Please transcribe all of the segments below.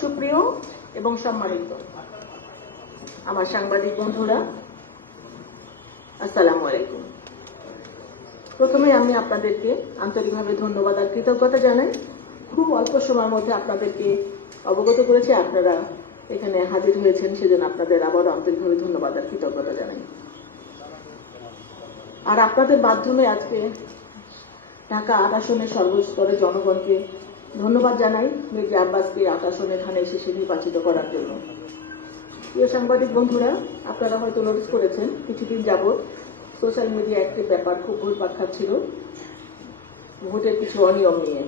সুপ্রিয় এবং সম্মানিত আমার সাংবাদিক বন্ধুরা, আসসালামু আলাইকুম। প্রথমে আমি আপনাদেরকে আন্তরিকভাবে ধন্যবাদ আর কৃতজ্ঞতা জানাই। খুব অল্প সময়ের মধ্যে আপনাদেরকে অবগত করেছি, আপনারা এখানে হাজির হয়েছেন, সেজন্য আপনাদের আবারও আন্তরিকভাবে ধন্যবাদ আর কৃতজ্ঞতা জানাই। আর আপনাদের মাধ্যমে আজকে ঢাকা ৮ আসনের সর্বস্তরের জনগণকে ধন্যবাদ জানাই মির্জা আব্বাসকে ৮ আসনে এখানে এসে নির্বাচিত করার জন্য। প্রিয় সাংবাদিক বন্ধুরা, আপনারা হয়তো নোটিস করেছেন কিছুদিন যাবৎ সোশ্যাল মিডিয়া একটি ব্যাপার খুব ঘুরপাক খাচ্ছিল ভোটের কিছু অনিয়ম নিয়ে।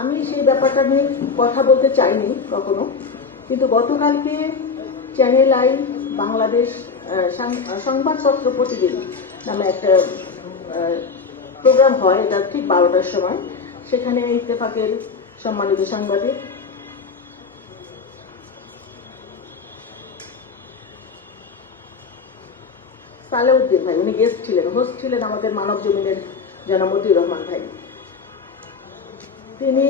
আমি সেই ব্যাপারটা নিয়ে কথা বলতে চাইনি কখনো, কিন্তু গতকালকে চ্যানেল আই বাংলাদেশ সংবাদপত্র প্রতিদিন নামে একটা প্রোগ্রাম হয়, এটা ঠিক 12টার সময়। সেখানে ইত্তেফাকের সম্মানিত সাংবাদিক সালেউদ্দিন ভাই, উনি গেস্ট ছিলেন, হোস্ট ছিলেন আমাদের মানব জমিনের জনাব মতিউর রহমান ভাই। তিনি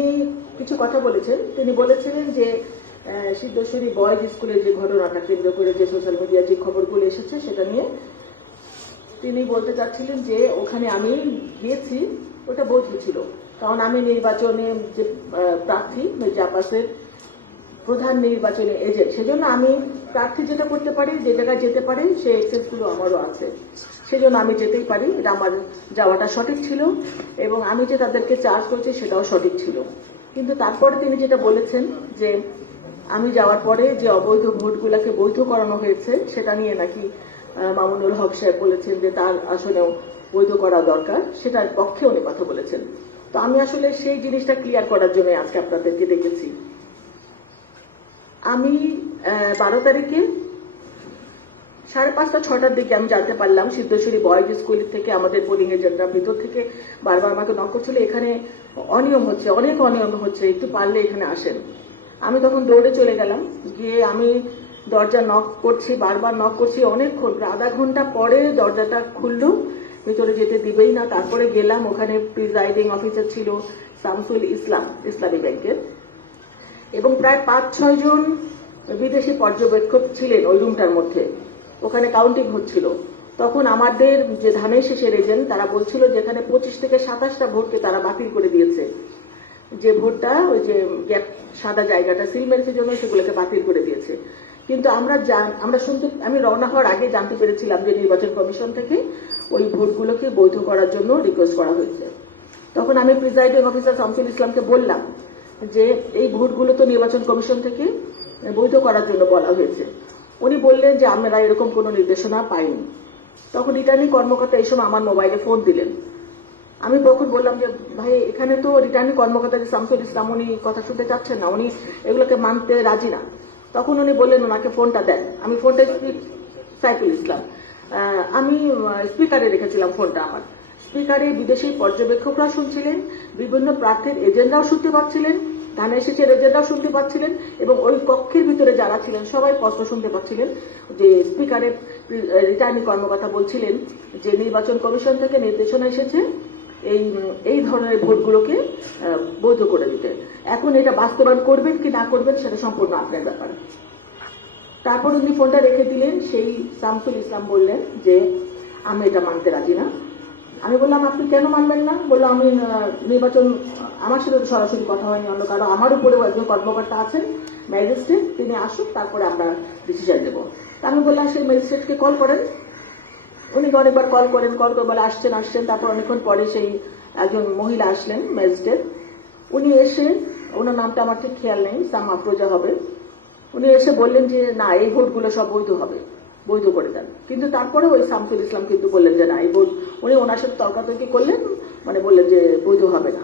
কিছু কথা বলেছেন। তিনি বলেছিলেন যে সিদ্ধেশ্বরী বয়েজ স্কুলের যে ঘটনাটা কেন্দ্র করে যে সোশ্যাল মিডিয়ায় যে খবরগুলো এসেছে সেটা নিয়ে তিনি বলতে চাচ্ছিলেন যে ওখানে আমি গিয়েছি, ওটা বৈধ ছিল, কারণ আমি নির্বাচনে যে প্রার্থী মির্জা আব্বাসের প্রধান নির্বাচনী এজেন্ট, সেজন্য আমি প্রার্থী যেটা করতে পারি, যে জায়গায় যেতে পারি, সেই এক্সেসগুলো আমারও আছে, সেজন্য আমি যেতেই পারি। এটা আমার যাওয়াটা সঠিক ছিল এবং আমি যে তাদেরকে চার্জ করছি সেটাও সঠিক ছিল। কিন্তু তারপরে তিনি যেটা বলেছেন যে আমি যাওয়ার পরে যে অবৈধ ভোটগুলোকে বৈধ করানো হয়েছে সেটা নিয়ে নাকি মামুনুল হক সাহেব বলেছেন যে তার আসলেও বৈধ করা দরকার, সেটার পক্ষে উনি কথা বলেছেন। তো আমি আসলে সেই জিনিসটা ক্লিয়ার করার জন্য আজকে আপনাদেরকে ডেকেছি। আমি 12 তারিখে 5:30-6টার দিকে আমি জানতে পারলাম সিদ্ধেশ্বরী বয়েজ স্কুল থেকে আমাদের পোলিং এজেন্টরা ভিতর থেকে বারবার আমাকে নক করছিল, এখানে অনিয়ম হচ্ছে, অনেক অনিয়ম হচ্ছে, একটু পারলে এখানে আসেন। আমি তখন দৌড়ে চলে গেলাম, গিয়ে আমি দরজা নক করছি, বারবার নক করছি, অনেকক্ষণ, আধা ঘন্টা পরে দরজাটা খুললো, ভিতরে যেতে দিবেই না। তারপরে গেলাম, ওখানে প্রিজাইডিং অফিসার ছিল শামসুল ইসলাম ইসলামী ব্যাংকের, এবং প্রায় 5-6 জন বিদেশি পর্যবেক্ষক ছিলেন ওই রুমটার মধ্যে। ওখানে কাউন্টিং হচ্ছিল। তখন আমাদের যে ধানের শেষের এজেন্ট তারা বলছিল যে এখানে 25 থেকে 27টা ভোটকে তারা বাতিল করে দিয়েছে, যে ভোটটা ওই যে গ্যাপ সাদা জায়গাটা সিল মেরেছে জন্য সেগুলোকে বাতিল করে দিয়েছে। কিন্তু আমি রওনা হওয়ার আগে জানতে পেরেছিলাম যে নির্বাচন কমিশন থেকে ওই ভোটগুলোকে বৈধ করার জন্য রিকোয়েস্ট করা হয়েছে। তখন আমি প্রিজাইডিং অফিসার শামসুল ইসলামকে বললাম যে এই ভোটগুলো তো নির্বাচন কমিশন থেকে বৈধ করার জন্য বলা হয়েছে। উনি বললেন যে আমরা এরকম কোনো নির্দেশনা পাইনি। তখন রিটার্নিং কর্মকর্তা এই সময় আমার মোবাইলে ফোন দিলেন। আমি তখন বললাম যে ভাই, এখানে তো রিটার্নিং কর্মকর্তা যে শামসুল ইসলাম, উনি কথা শুনতে চাচ্ছেন না, উনি এগুলোকে মানতে রাজি না। তখন উনি বললেন ওনাকে ফোনটা দেন। আমি ফোনটা সাইফুল ইসলাম, আমি স্পিকারে রেখেছিলাম ফোনটা। আমার স্পিকারে বিদেশি পর্যবেক্ষকরা শুনছিলেন, বিভিন্ন প্রার্থীর এজেন্টরাও শুনতে পাচ্ছিলেন, ধানের শেষের এজেন্টরাও শুনতে পাচ্ছিলেন, এবং ওই কক্ষের ভিতরে যারা ছিলেন সবাই স্পষ্ট শুনতে পাচ্ছিলেন যে স্পিকারের রিটার্নিং কর্মকর্তা বলছিলেন যে নির্বাচন কমিশন থেকে নির্দেশনা এসেছে এই ধরনের ভোটগুলোকে বৈধ করে দিতে। এখন এটা বাস্তবায়ন করবেন কি না করবেন সেটা সম্পূর্ণ আপনার ব্যাপার। তারপর উনি ফোনটা রেখে দিলেন। সেই শামসুল ইসলাম বললেন যে আমি এটা মানতে রাজি না। আমি বললাম আপনি কেন মানবেন না? বললো আমি নির্বাচন, আমার সাথে তো সরাসরি কথা হয়নি, অন্য কারো, আমার উপরেও একজন কর্মকর্তা আছেন ম্যাজিস্ট্রেট, তিনি আসুক তারপরে আমরা ডিসিশন দেবো। তা আমি বললাম সেই ম্যাজিস্ট্রেটকে কল করেন। উনি অনেকবার কল করে বলে আসছেন। তারপর অনেকক্ষণ পরে সেই একজন মহিলা আসলেন ম্যাজিস্ট্রেট। উনি এসে, ওনার নামটা আমার ঠিক খেয়াল নেই, সাম আফরোজা হবে, উনি এসে বললেন যে না, এই ভোটগুলো সব বৈধ হবে, বৈধ করে দেন। কিন্তু তারপরে ওই শামসুল ইসলাম কিন্তু বললেন যে না, এই ভোট, উনি ওনার সাথে তর্কাতর্কি করলেন, মানে বললেন যে বৈধ হবে না।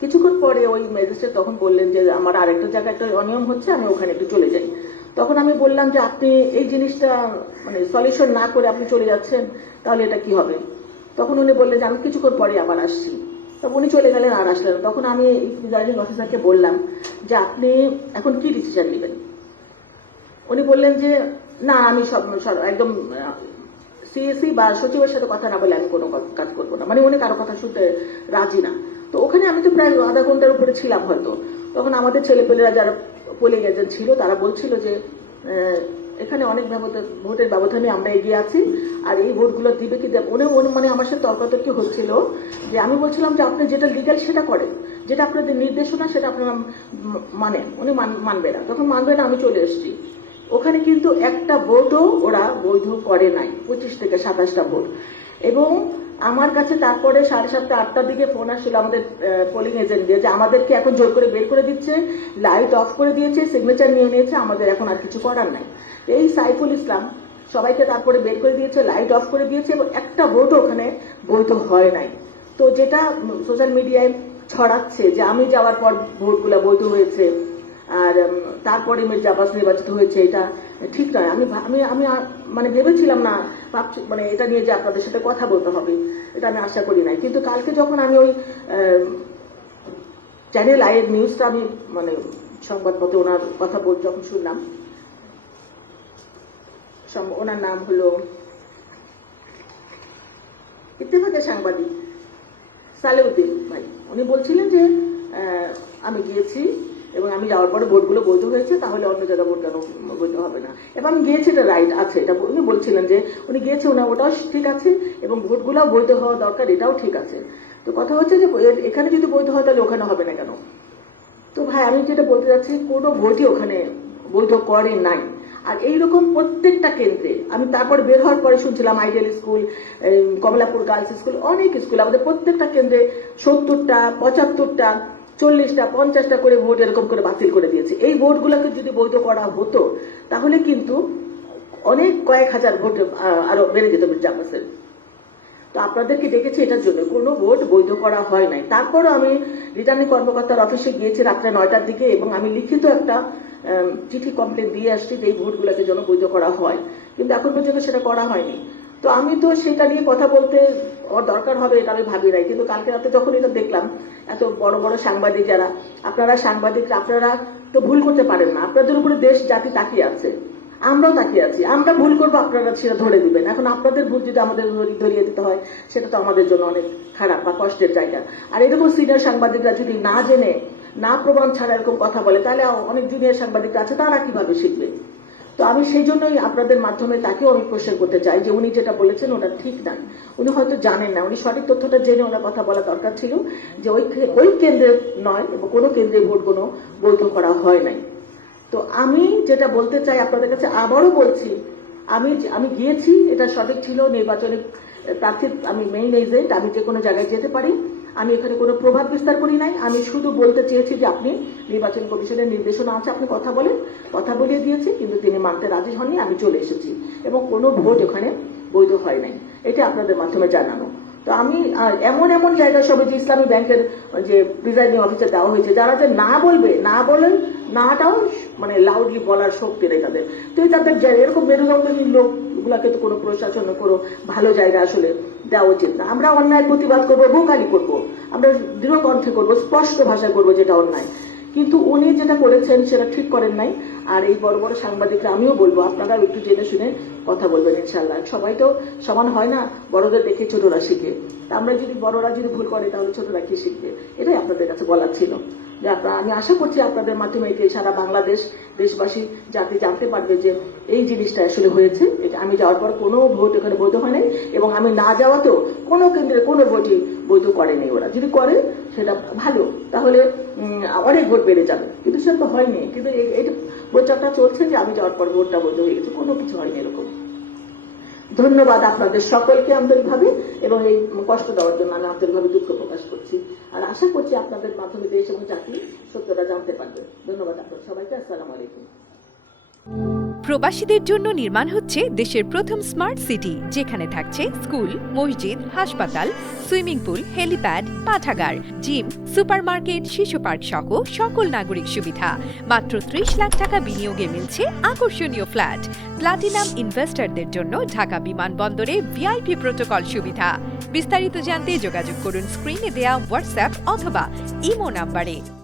কিছুক্ষণ পরে ওই ম্যাজিস্ট্রেট তখন বললেন যে আমার আরেকটা জায়গায় একটা অনিয়ম হচ্ছে, আমি ওখানে একটু চলে যাই। তখন আমি বললাম যে আপনি এই জিনিসটা মানে সলিউশন না করে আপনি চলে যাচ্ছেন, তাহলে এটা কি হবে? তখন উনি বললেন যে আমি কিছুক্ষণ পরে আবার আসছি। তখন উনি চলে গেলেন, আর আসলেন। তখন আমি প্রিজাইডিং অফিসারকে বললাম যে আপনি এখন কি ডিসিশন নেবেন? উনি বললেন যে না, আমি সব একদম সিএসি বা সচিবের সাথে কথা না বলে আমি কোনো কাজ করবো না, মানে উনি কারো কথা শুনতে রাজি না। তো ওখানে আমি তো প্রায় আধা ঘন্টার উপরে ছিলাম হয়তো। তখন আমাদের ছেলেপেলেরা যারা পোলিং এজেন্ট ছিল তারা বলছিল যে এখানে অনেক ভোটের ব্যবধানে আমরা এগিয়ে আছি, আর এই ভোটগুলো দিবে কি দেবে। মানে আমার সাথে তর্কাতর্কি হচ্ছিল যে আমি বলছিলাম যে আপনি যেটা লিগ্যাল সেটা করেন, যেটা আপনাদের নির্দেশনা সেটা আপনারা মানেন। উনি মানবে না, তখন মানবে না, আমি চলে এসেছি। ওখানে কিন্তু একটা ভোটও ওরা বৈধ করে নাই, 25 থেকে 27টা ভোট। এবং আমার কাছে তারপরে 7:30 8টার দিকে ফোন আসছিল আমাদের পোলিং এজেন্ট দিয়ে যে আমাদেরকে এখন জোর করে বের করে দিচ্ছে, লাইট অফ করে দিয়েছে, সিগনেচার নিয়ে নিয়েছে, আমাদের এখন আর কিছু করার নাই। এই সাইফুল ইসলাম সবাইকে তারপরে বের করে দিয়েছে, লাইট অফ করে দিয়েছে, এবং একটা ভোটও ওখানে বৈধ হয় নাই। তো যেটা সোশ্যাল মিডিয়ায় ছড়াচ্ছে যে আমি যাওয়ার পর ভোটগুলো বৈধ হয়েছে আর তারপরে মির্জা আব্বাস নির্বাচিত হয়েছে, এটা ঠিক নয়। আমি আমি আমি মানে ভেবেছিলাম না, ভাবছি মানে এটা নিয়ে যে আপনাদের সাথে কথা বলতে হবে, এটা আমি আশা করি নাই। কিন্তু কালকে যখন আমি ওই চ্যানেল আইয়ের নিউজটা আমি মানে সংবাদপত্রে ওনার কথা যখন শুনলাম, ওনার নাম হলো ইত্তেফাকের সাংবাদিক সালেউদ্দিন ভাই, উনি বলছিলেন যে আমি গিয়েছি এবং আমি যাওয়ার পরে ভোটগুলো বৈধ হয়েছে, তাহলে অন্য জায়গায় ভোট কেন বৈধ হবে না। এবং আমি গিয়েছি, এটা রাইট আছে, এটা উনি বলছিলেন যে উনি গিয়েছে, ওটাও ঠিক আছে এবং ভোটগুলো বৈধ হওয়া দরকার, এটাও ঠিক আছে। তো কথা হচ্ছে যে এখানে যদি বৈধ হয় তাহলে ওখানে হবে না কেন? তো ভাই আমি যেটা বলতে চাচ্ছি, কোনো ভোটই ওখানে বৈধ করে নাই। আর এইরকম প্রত্যেকটা কেন্দ্রে আমি তারপর বের হওয়ার পরে শুনছিলাম ideal school, Kamalapur girls school, অনেক স্কুল, আমাদের প্রত্যেকটা কেন্দ্রে 70টা 75টা 40টা 50টা করে ভোট এরকম করে বাতিল করে দিয়েছে। এই ভোটগুলোকে যদি বৈধ করা হতো তাহলে কিন্তু অনেক কয়েক হাজার ভোট আরো বেড়ে যেত মির্জা আব্বাসের। তো আপনাদেরকে ডেকেছি এটার জন্য, কোনো ভোট বৈধ করা হয় নাই। তারপরও আমি রিটার্নিং কর্মকর্তার অফিসে গিয়েছি রাত্রে 9টার দিকে এবং আমি লিখিত একটা চিঠি কমপ্লেন দিয়ে আসছি যে এই ভোটগুলোকে যেন বৈধ করা হয়, কিন্তু এখন পর্যন্ত সেটা করা হয়নি। তো আমি তো সেটা নিয়ে কথা বলতে দরকার হবে এটা আমি ভাবি নাই, কিন্তু কালকে রাতে যখন এটা দেখলাম, এত বড় বড় সাংবাদিক যারা, আপনারা সাংবাদিকরা, আপনারা তো ভুল করতে পারেন না, আপনাদের উপরে দেশ জাতি তাকিয়ে আছে, আমরাও তাকিয়ে আছি, আমরা ভুল করবো আপনারা সেটা ধরে দিবেন। এখন আপনাদের ভুল যদি আমাদের ধরিয়ে দিতে হয় সেটা তো আমাদের জন্য অনেক খারাপ বা কষ্টের জায়গা। আর এরকম সিনিয়র সাংবাদিকরা যদি না জেনে, না প্রমাণ ছাড়া এরকম কথা বলে, তাহলে অনেক জুনিয়র সাংবাদিক আছে, তারা কিভাবে শিখবে? তো আমি সেই জন্যই আপনাদের মাধ্যমে তাকেও আমি কোশ্চেন করতে চাই যে উনি যেটা বলেছেন ওটা ঠিক না, উনি হয়তো জানেন না, উনি সঠিক তথ্যটা জেনে ওনার কথা বলা দরকার ছিল যে ওই কেন্দ্রে নয় এবং কোনো কেন্দ্রে ভোট কোনো বৈধ করা হয় নাই। তো আমি যেটা বলতে চাই আপনাদের কাছে, আবারও বলছি, আমি গিয়েছি, এটা সঠিক ছিল। নির্বাচনে প্রার্থীর আমি মেইন এজেন্ট, আমি যে কোনো জায়গায় যেতে পারি, আমি এখানে কোনো প্রভাব বিস্তার করি নাই। আমি শুধু বলতে চেয়েছি যে আপনি নির্বাচন কমিশনের নির্দেশনা আছে, আপনি কথা বলেন, কথা বলিয়ে দিয়েছি, কিন্তু তিনি মানতে রাজি হননি, আমি চলে এসেছি এবং কোনো ভোট ওখানে বৈধ হয় নাই, এটা আপনাদের মাধ্যমে জানানো। তো আমি এমন এমন জায়গায় সবে যে ইসলামী ব্যাংকের যে প্রিজাইডিং অফিসার দেওয়া হয়েছে, যারা যে না বলবে, না বলেন, নাটাও মানে লাউডলি বলার শক্তি নেই তাদের। তো তাদের এরকম মেরুদণ্ডহীন লোকগুলাকে তো কোনো প্রশাসন, কোনো ভালো জায়গা আসলে দেওয়া উচিত না। আমরা অন্যায় প্রতিবাদ করবো, ভোকালি করবো, আমরা দৃঢ় কণ্ঠে করবো, স্পষ্ট ভাষায় করবো যেটা অন্যায়, কিন্তু উনি যেটা করেছেন সেটা ঠিক করেন নাই। আর এই বড় বড় সাংবাদিকরা আমিও বলবো, আপনারাও একটু জেনে শুনে কথা বলবেন ইনশাল্লাহ। সবাই তো সমান হয় না, বড়দের দেখে ছোটরা শিখে। আমরা যদি বড়রা যদি ভুল করে তাহলে ছোটরা কি শিখবে, এটাই আপনাদের কাছে বলার ছিল। যে আমি আশা করছি আপনাদের মাধ্যমে এটি সারা বাংলাদেশ, দেশবাসী, জাতি জানতে পারবে যে এই জিনিসটা আসলে হয়েছে। আমি যাওয়ার পর কোনো ভোট এখানে বৈধ হয় নাই এবং আমি না যাওয়াতেও কোনো কেন্দ্রে কোনো ভোটই বৈধ করেনি। ওরা যদি করে সেটা ভালো, তাহলে অনেক ভোট বেড়ে যাবে, কিন্তু সেটা তো হয়নি। কিন্তু এটা প্রচারটা চলছে যে আমি যাওয়ার পর ভোটটা বৈধ হয়ে গেছে, কোনো কিছু হয়নি এরকম। ধন্যবাদ আপনাদের সকলকে আন্তরিকভাবে, এবং এই কষ্ট দেওয়ার জন্য আমি আন্তরিকভাবে দুঃখ প্রকাশ করছি। আর আশা করছি আপনাদের মাধ্যমে দেশ এবং জাতি সত্যটা জানতে পারবে। ধন্যবাদ আপনাদের সবাইকে। আসসালামু আলাইকুম। প্রবাসীদের জন্য নির্মাণ হচ্ছে দেশের প্রথম স্মার্ট সিটি, যেখানে থাকছে স্কুল, মসজিদ, হাসপাতাল, সুইমিং পুল, হেলিপ্যাড, পাঠাগার, জিম, সুপারমার্কেট, শিশু পার্ক সহ সকল নাগরিক সুবিধা। মাত্র 30 লাখ টাকা বিনিয়োগে মিলছে আকর্ষণীয় ফ্ল্যাট। প্লাটিনাম ইনভেস্টরদের জন্য ঢাকা বিমানবন্দরে ভিআইপি প্রোটোকল সুবিধা। বিস্তারিত জানতে যোগাযোগ করুন স্ক্রিনে দেয়া হোয়াটসঅ্যাপ অথবা ইমো নাম্বারে।